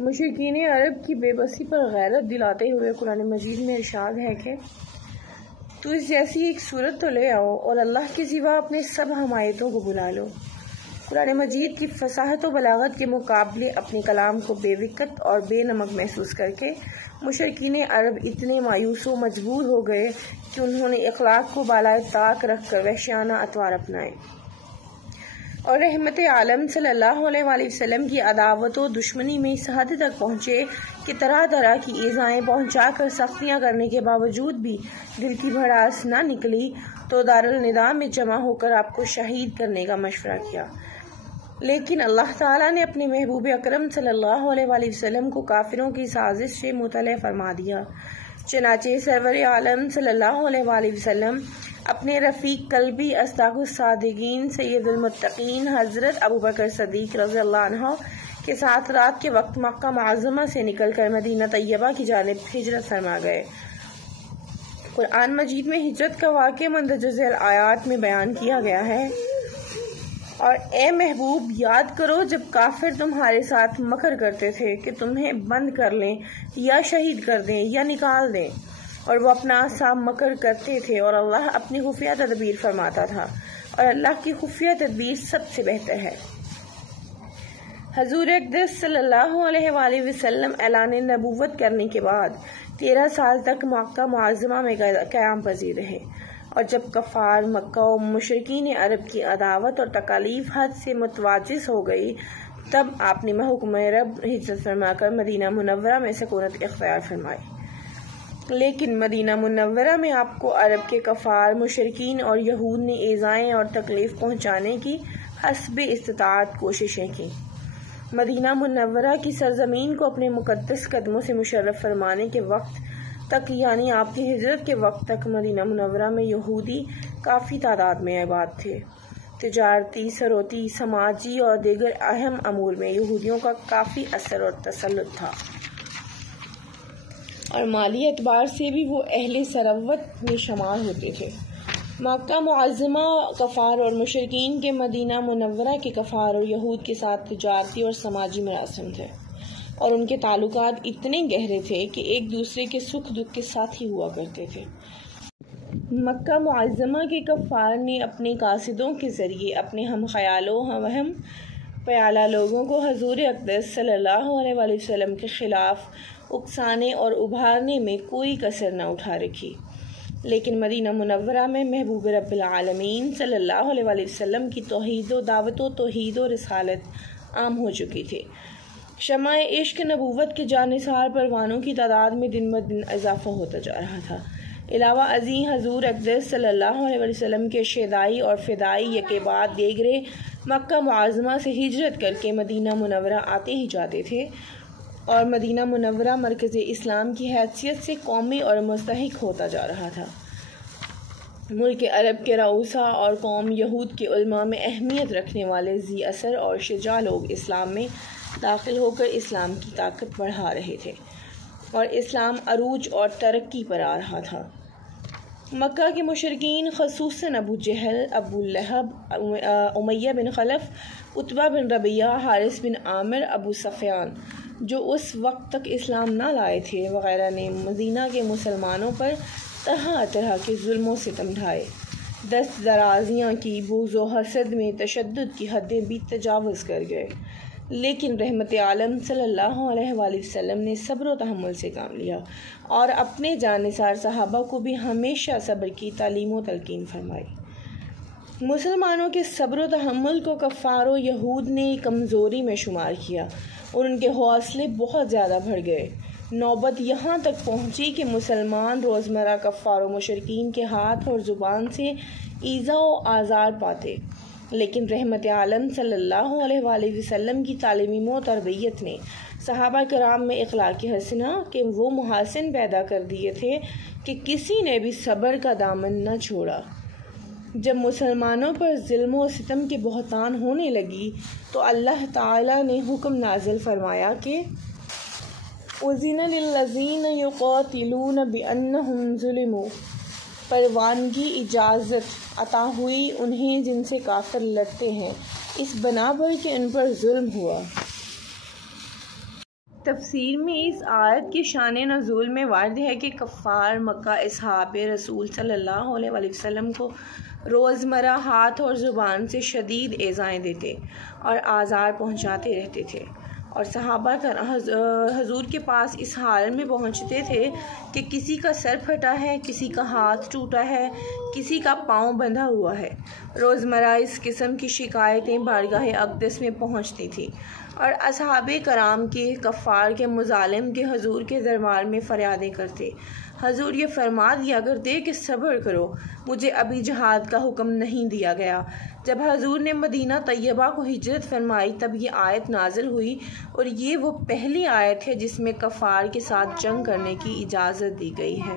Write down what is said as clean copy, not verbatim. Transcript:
مشرکین عرب کی بے بسی پر غیرت دلاتے ہوئے قرآن مجید میں ارشاد ہے کہ تو اس جیسی ایک صورت تو لے آؤ اور اللہ کے سوا اپنے سب حمایتوں کو بلا لو۔ قرآن مجید کی فصاحت و بلاغت کے مقابلے اپنے کلام کو بے وقت اور بے نمک محسوس کر کے مشرکین عرب اتنے مایوس و مجبور ہو گئے کہ انہوں نے اخلاق کو بالائے طاق رکھ کر وحشیانہ اطوار اپنائے اور رحمت عالم صلی اللہ علیہ وآلہ وسلم کی عداوت و دشمنی میں اس حد تک پہنچے کہ طرح طرح کی ایذائیں پہنچا کر سختیاں کرنے کے باوجود بھی دل کی بھڑاس نہ نکلی تو دارالنداء میں جمع ہو کر آپ کو شہید کرنے کا مشورہ کیا، لیکن اللہ تعالیٰ نے اپنے محبوب اکرم صلی اللہ علیہ وآلہ وسلم کو کافروں کی سازش سے مطلع فرما دیا۔ چنانچہ سرور عالم صلی اللہ علیہ وآلہ وسلم اپنے رفیق قلبی اصداق الصادقین سید المتقین حضرت ابوبکر صدیق رضی اللہ عنہ کے ساتھ رات کے وقت مکہ معظمہ سے نکل کر مدینہ طیبہ کی جانب ہجرت فرما گئے۔ قرآن مجید میں ہجرت کا واقعہ مندرجہ آیات میں بیان کیا گیا ہے، اور اے محبوب یاد کرو جب کافر تمہارے ساتھ مکر کرتے تھے کہ تمہیں بند کر لیں یا شہید کر دیں یا نکال دیں، اور وہ اپنا سا مکر کرتے تھے اور اللہ اپنی خفیہ تدبیر فرماتا تھا، اور اللہ کی خفیہ تدبیر سب سے بہتر ہے۔ حضور اقدس صلی اللہ علیہ وآلہ وسلم اعلان نبوت کرنے کے بعد 13 سال تک مکہ معظمہ میں قیام پذیر رہے، اور جب کفار مکہ و مشرکین عرب کی عداوت اور تکالیف حد سے متواجس ہو گئی تب آپ نے محکم رب ہجرت فرما کر مدینہ منورہ میں سکونت اختیار فرمائی۔ لیکن مدینہ منورہ میں آپ کو عرب کے کفار مشرکین اور یہود نے ایذائیں اور تکلیف پہنچانے کی حسب استطاعت کوششیں کی۔ مدینہ منورہ کی سرزمین کو اپنے مقدس قدموں سے مشرف فرمانے کے وقت تک، یعنی آپ کی ہجرت کے وقت تک، مدینہ منورہ میں یہودی کافی تعداد میں آباد تھے۔ تجارتی، سروتی، سماجی اور دیگر اہم امور میں یہودیوں کا کافی اثر اور تسلط تھا، اور مالی اعتبار سے بھی وہ اہل ثروت میں شمار ہوتے تھے۔ مکہ معظمہ کفار اور مشرکین کے مدینہ منورہ کے کفار اور یہود کے ساتھ تجارتی اور سماجی مراسم تھے، اور ان کے تعلقات اتنے گہرے تھے کہ ایک دوسرے کے سکھ دکھ کے ساتھ ہی ہوا کرتے تھے۔ مکہ معظمہ کے کفار نے اپنے قاصدوں کے ذریعے اپنے ہم خیالوں ہم پیالہ لوگوں کو حضور اقدس صلی اللہ علیہ وآلہ وسلم کے خلاف اکسانے اور ابھارنے میں کوئی کسر نہ اٹھا رکھی، لیکن مدینہ منورہ میں محبوب رب العالمین صلی اللہ علیہ وآلہ وسلم کی توحید و دعوت و توحید و رسالت عام ہو چکی تھی۔ شمع عشق نبوت کے جانثار پروانوں کی تعداد میں دن بدن اضافہ ہوتا جا رہا تھا۔ علاوہ ازیں حضور اقدس صلی اللہ علیہ وآلہ وسلم کے شیدائی اور فدائی یکے بعد دیگرے مکہ معظمہ سے ہجرت کر کے مدینہ منورہ آتے ہی جاتے تھے، اور مدینہ منورہ مرکز اسلام کی حیثیت سے قومی اور مستحق ہوتا جا رہا تھا۔ ملک عرب کے رؤسا اور قوم یہود کے علماء میں اہمیت رکھنے والے ذی اثر اور شجاع لوگ اسلام میں داخل ہو کر اسلام کی طاقت بڑھا رہے تھے، اور اسلام عروج اور ترقی پر آ رہا تھا۔ مکہ کے مشرکین خصوصاً ابو جہل، ابو لہب، امیہ بن خلف، عتبہ بن ربیعہ، حارث بن عامر، ابو سفیان، جو اس وقت تک اسلام نہ لائے تھے وغیرہ نے مدینہ کے مسلمانوں پر طرح طرح کے ظلم و ستم ڈھائے، دست درازیاں کی، بغض و حسد میں تشدد کی حدیں بھی تجاوز کر گئے، لیکن رحمت عالم صلی اللہ علیہ وآلہ وسلم نے صبر و تحمل سے کام لیا، اور اپنے جانثار صحابہ کو بھی ہمیشہ صبر کی تعلیم و تلقین فرمائی۔ مسلمانوں کے صبر و تحمل کو کفار و یہود نے کمزوری میں شمار کیا، اور ان کے حوصلے بہت زیادہ بڑھ گئے۔ نوبت یہاں تک پہنچی کہ مسلمان روزمرہ کفار و مشرکین کے ہاتھ اور زبان سے ایذا و آزار پاتے، لیکن رحمت عالم صلی اللہ علیہ وآلہ وسلم کی تعلیم و تربیت نے صحابہ کرام میں اخلاق حسنہ کے وہ محاسن پیدا کر دیے تھے کہ کسی نے بھی صبر کا دامن نہ چھوڑا۔ جب مسلمانوں پر ظلم و ستم کے بہتان ہونے لگی تو اللہ تعالیٰ نے حکم نازل فرمایا کہ اذن للذین یقاتلون بانہم ظلموا، پروانگی اجازت عطا ہوئی انہیں جن سے کافر لڑتے ہیں، اس بنا پر کہ ان پر ظلم ہوا۔ تفسیر میں اس آیت کی شان نزول میں وارد ہے کہ کفار مکہ اصحاب رسول صلی اللہ علیہ وسلم کو روزمرہ ہاتھ اور زبان سے شدید ایذائیں دیتے اور آزار پہنچاتے رہتے تھے، اور صحابہ حضور کے پاس اس حال میں پہنچتے تھے کہ کسی کا سر پھٹا ہے، کسی کا ہاتھ ٹوٹا ہے، کسی کا پاؤں بندھا ہوا ہے۔ روزمرہ اس قسم کی شکایتیں بارگاہ اقدس میں پہنچتی تھیں، اور اصحاب کرام کے کفار کے مظالم کے حضور کے دربار میں فریادیں کرتے۔ حضور یہ فرما دیا کرتے کہ صبر کرو، مجھے ابھی جہاد کا حکم نہیں دیا گیا۔ جب حضور نے مدینہ طیبہ کو ہجرت فرمائی تب یہ آیت نازل ہوئی، اور یہ وہ پہلی آیت ہے جس میں کفار کے ساتھ جنگ کرنے کی اجازت دی گئی ہے۔